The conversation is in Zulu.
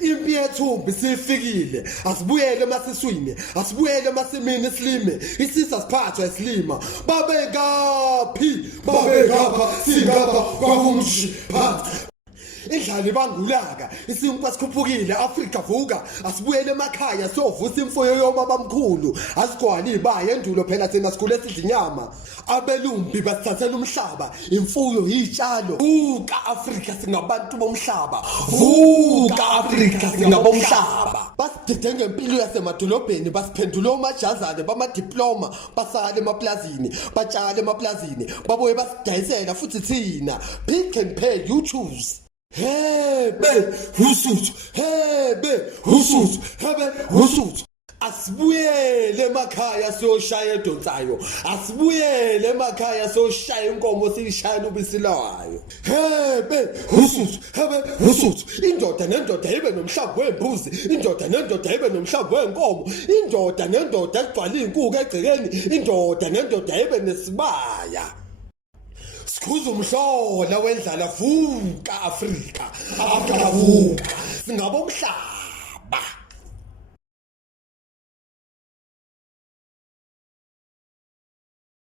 Impiyethumbi sifikile asibuyele masiswini asibuyele masimini silime isisa siphathwa isilima babekaphi singapha kwakungshi phansi indlala bangulaka isinkwa sikhuphukile Afrika vuka asibuyele emakhaya sovusa imfuyo yomabamkhulu asigwali ibaye endulo phela thina sikhule sidla inyama abelumbi basithathela umhlaba imfuyo yitshalo vuka Afrika singabantu bomhlaba vuka Afrika singabomhlaba basidide ngempilo yasemadolobheni basiphendula omajazane bamadiploma basala emaplazini batshala emaplazini babuye basidayisela futhi thina pick and pay you choose Hebe husuthu asibuyele emakhaya siyoshaya edonsayo asibuyele emakhaya siyoshaya inkomo siyishaya ubisi layo hebe husuthu indoda nendoda ibe nomhlambi wembuzi indoda nendoda ibe nomhlambi wenkomo indoda nendoda egcwala inkuku egcekeni indoda nendoda ibe nesibaya Sikhuza umhlola wendlala vuka Afrika vuka singabomhlaba